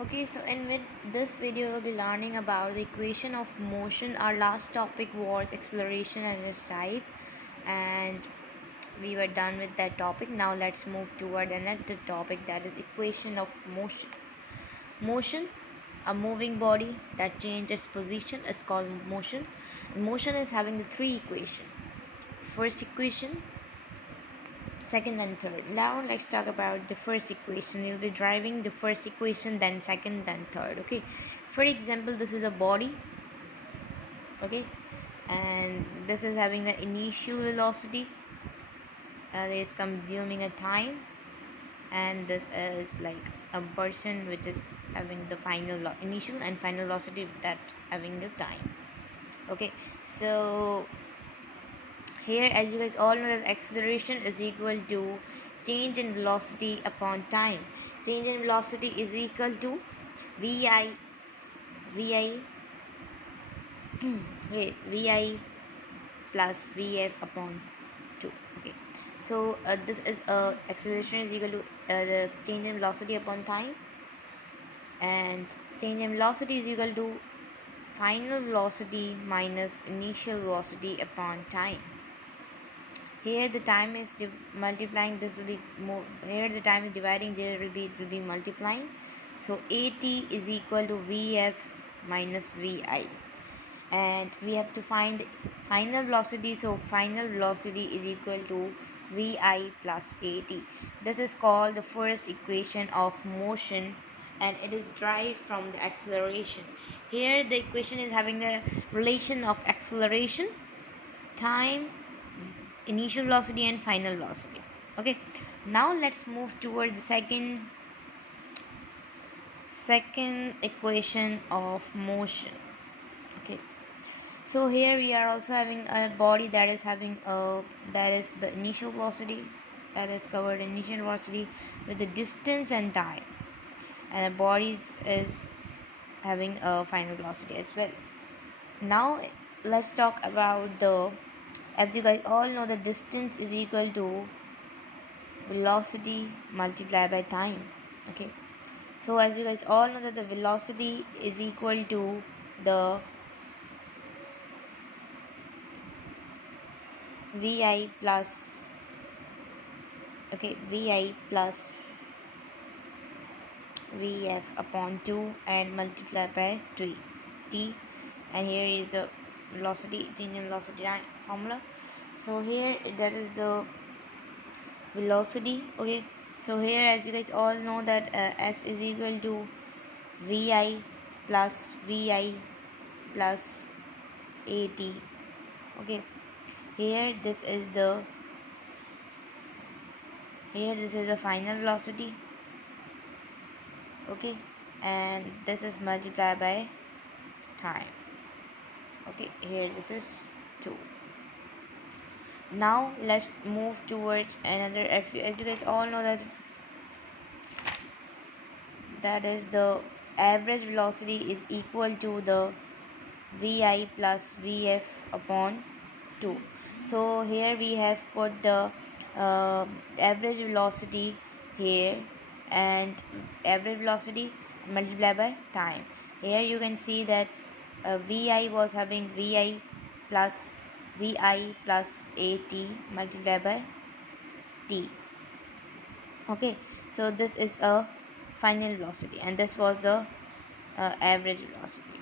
Okay, so this video we'll be learning about the equation of motion. Our last topic was acceleration and its type, and we were done with that topic. Now let's move toward another topic, that is equation of motion. Motion, a moving body that changes position, is called motion. And motion is having the three equations. First equation, second and third. Now let's talk about the first equation. You'll be driving the first equation, then second, then third. Okay, for example, this is a body. Okay, and this is having the initial velocity, is consuming a time, and this is like a person which is having the initial and final velocity, that having the time. Okay, so here, as you guys all know, that acceleration is equal to change in velocity upon time. Change in velocity is equal to vi vi plus vf upon 2. Okay, so this is acceleration is equal to the change in velocity upon time, and change in velocity is equal to final velocity minus initial velocity upon time. Here the time is multiplying, this will be more. Here the time is dividing, there it will be multiplying. So at is equal to vf minus vi, and we have to find final velocity. So final velocity is equal to vi plus at. This is called the first equation of motion, and it is derived from the acceleration. Here the equation is having the relation of acceleration, time, initial velocity, and final velocity. Okay, now let's move toward the second equation of motion. Okay, so here we are also having a body that is having that is the initial velocity, that is covered initial velocity with the distance and time, and the body is having a final velocity as well. Now let's talk about the, as you guys all know, the distance is equal to velocity multiplied by time. Okay, so as you guys all know, that the velocity is equal to the vi plus vi plus vf upon 2 and multiplied by 3t, and here is the velocity, change in velocity formula. So here that is the velocity. Okay, so here, as you guys all know, that s is equal to vi plus at. Okay, here this is the final velocity. Okay, and this is multiplied by time. Okay, here this is 2. Now let's move towards another. As you guys all know, that is the average velocity is equal to the vi plus vf upon 2. So here we have put the average velocity here, and average velocity multiplied by time. Here you can see that vi was having vi plus at multiplied by t. Okay, so this is a final velocity, and this was the average velocity.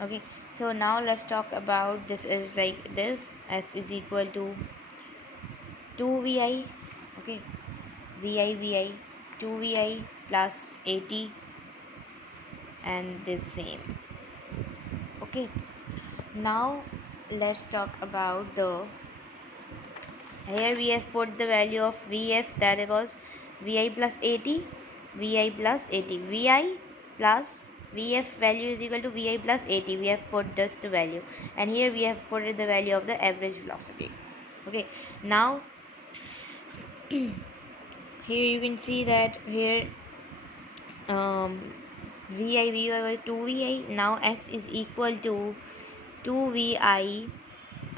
Okay, so now let's talk about, this is like this, s is equal to 2vi. Okay, vi 2vi plus at, and the same. Okay, now let's talk about the, here we have put the value of vf, that it was vi plus at, vi plus at, vi plus vf value is equal to vi plus at. We have put this the value, and here we have put the value of the average velocity. Okay, now here you can see that here vi was 2vi. Now s is equal to 2vi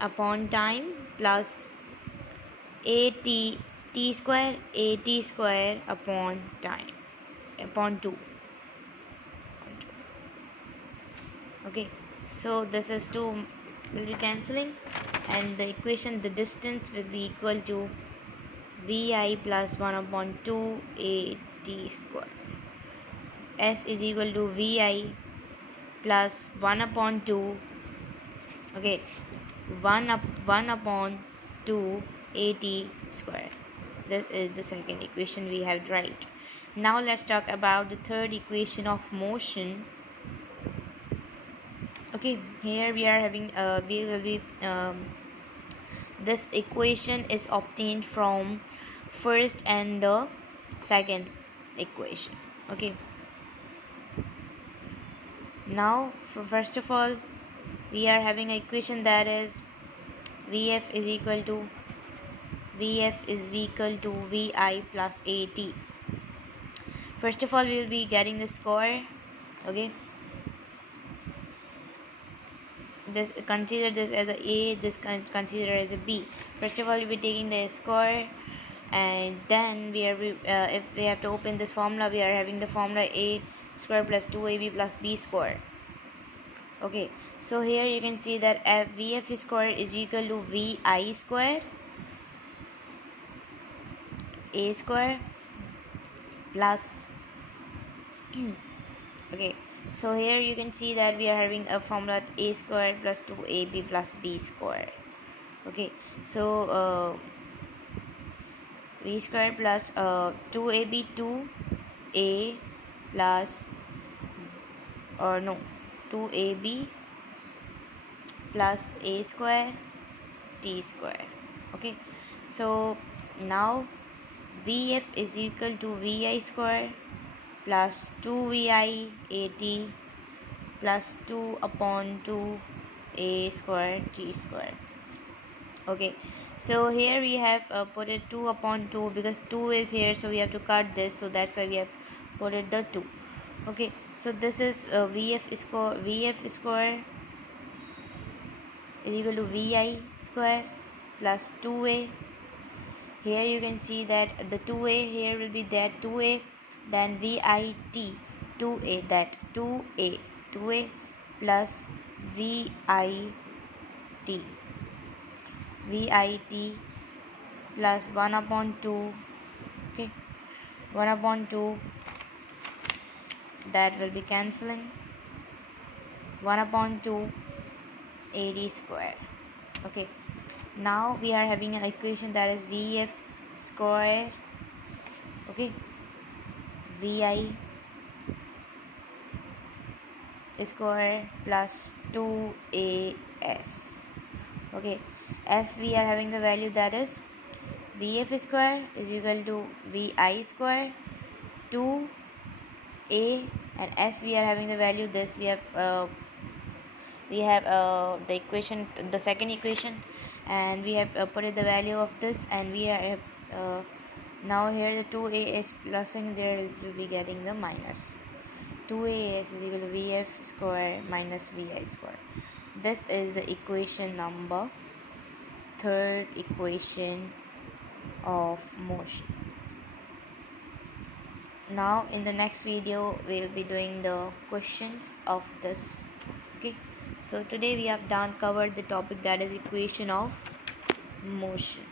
upon time plus at t square upon time upon 2. Okay, so this is 2 will be cancelling, and the equation, the distance will be equal to vi plus 1 upon 2 at square. S is equal to vi plus 1 upon 2, okay, 1 upon 2 at square. This is the second equation we have derived. Now let's talk about the third equation of motion. Okay, here we are having we will be this equation is obtained from first and the second equation. Okay, now first of all, we are having an equation that is vf is equal to vi plus at. First of all, we will be getting the score. Okay, this, consider this as a, this consider as a b. First of all, we'll be taking the score, and then we are if we have to open this formula, we are having the formula a square plus 2ab plus b square. Okay, so here you can see that vf square is equal to vi square a square plus okay, so here you can see that we are having a formula a square plus 2ab plus b square. Okay, so v square plus 2ab 2a plus, or no, 2ab plus a square t square. Okay, so now vf is equal to vi square plus 2vi at plus 2 upon 2 a square t square. Okay, so here we have put it 2 upon 2 because 2 is here, so we have to cut this, so that's why we have put it the 2. Okay, so this is vf square is equal to vi square plus 2a. Here you can see that the 2a here will be that 2a, then vit 2a, that 2a plus vit plus 1 upon 2. Okay, 1 upon 2, that will be cancelling, 1 upon 2 ad square. Okay, now we are having an equation that is vf square, okay, vi square plus 2as. Okay, as we are having the value that is vf square is equal to vi square 2a, and as we are having the value this, we have the equation, the second equation, and we have put the value of this, and we are now here the 2a is plusing, there it will be getting the minus. 2a is equal to vf square minus vi square. This is the equation number, third equation of motion. Now in the next video we will be doing the questions of this. Okay, so today we have covered the topic that is equation of motion.